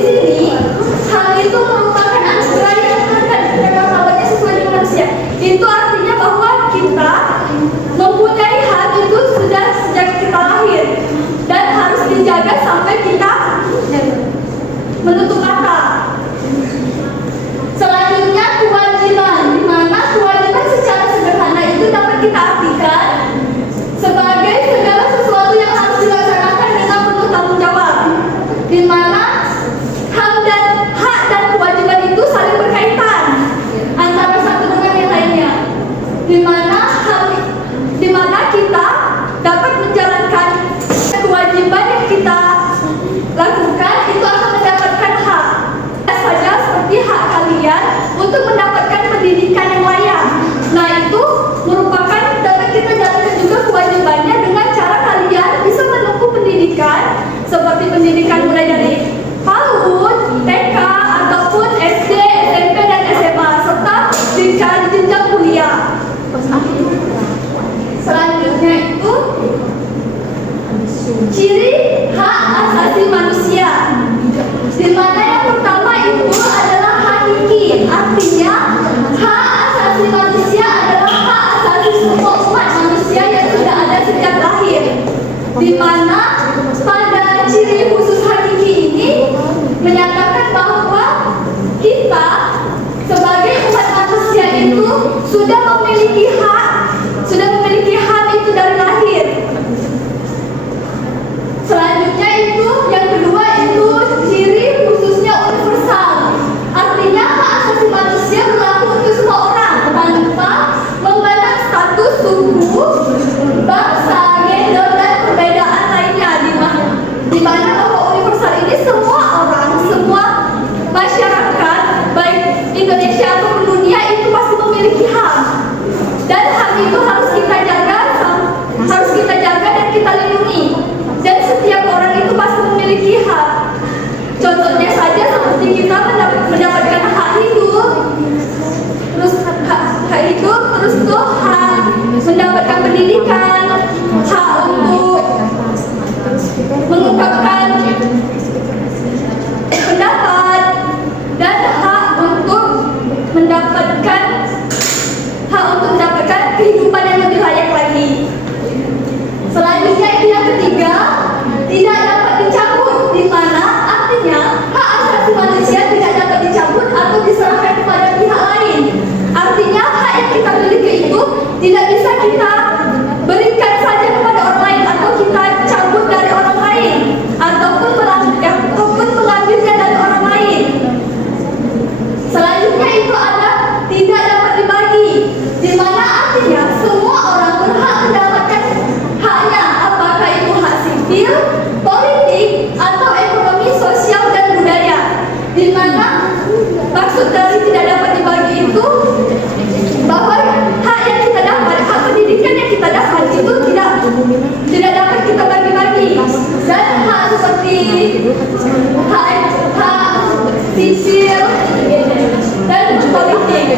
sini hal itu merupakan anugerah yang akan didapatnya sesuai dengan manusia. Itu artinya bahwa kita mempunyai hal itu sudah sejak kita lahir dan harus dijaga sampai kita menutup mata. Selanjutnya kewajiban, di mana kewajiban secara sederhana itu dapat kita artikan sebagai segala sesuatu yang harus dilaksanakan dengan penuh tanggung jawab, di mana hak dan kewajiban itu saling berkaitan antara satu dengan yang lainnya, di mana kita dapat menjalankan kewajiban yang kita lakukan itu akan mendapatkan hak saja, seperti hak kalian untuk mendapatkan pendidikan yang layak. Nah, itu merupakan dapat kita jalankan juga kewajibannya dengan cara kalian bisa menempuh pendidikan seperti pendidikan mulai dari PAUD, TK, ataupun SD, SMP, dan SMA, serta di jenjang kuliah. Selanjutnya itu ciri hak asasi manusia, di mana yang pertama itu adalah hakiki, artinya hak asasi manusia adalah hak asasi semua umat manusia yang sudah ada sejak lahir, di mana pada ciri khusus hakiki ini menyatakan bahwa kita sebagai umat manusia itu sudah memiliki hak itu dari lahir. Selanjutnya itu yang kedua itu ciri khususnya universal, artinya hak asasi manusia berlaku untuk semua orang tanpa memandang status, suku, bangsa, gender, dan perbedaan lainnya, di mana bahwa universal ini semua orang, semua masyarakat baik Indonesia atau dunia itu pasti memiliki hak, dan hak itu harus kita jaga dan kita lindungi. Dan setiap orang itu pasti memiliki hak. Contohnya saja seperti kita mendapatkan hak hidup, terus hak hidup, terus tuh hak mendapatkan pendidikan, hak untuk mengungkapkan pendapat, dan hak untuk mendapatkan kehidupan yang lebih layak lagi. Selanjutnya itu yang ketiga, tidak dapat dicabut, di mana artinya hak asasi manusia tidak dapat dicabut atau diserahkan kepada pihak lain. Artinya hak yang kita miliki itu tidak bisa kita berikan saja kepada orang lain atau kita cabut dari orang lain ataupun mengambilnya dari orang lain. Selanjutnya itu ada tidak dapat dibagi, di mana artinya semua orang berhak mendapatkan haknya, apakah itu hak sipil, politik, atau ekonomi, sosial, dan budaya. Di mana maksud dari tidak dapat dibagi itu bahwa hak yang kita dapat, hak pendidikan yang kita dapat itu tidak dapat kita bagi-bagi, dan hak seperti hak sipil dan politik.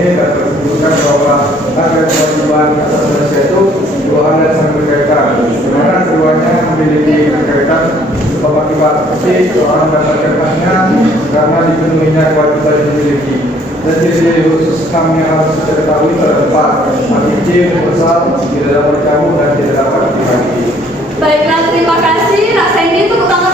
ini dan disebutkan bahwa hak dan kewajiban atas manusia itu dua hal yang sangat berkaitan, di mana keduanya memiliki berkaitan sebab akibat. Seperti seorang mendapatkan haknya karena dipenuhinya kewajiban yang dimiliki. Dan ciri khusus HAM yang harus kita ketahui terdapat hak izin, universal, tidak dapat dicabut dan tidak dapat dihakimi. Baiklah, terima kasih. Nak Sandy, tepuk tangan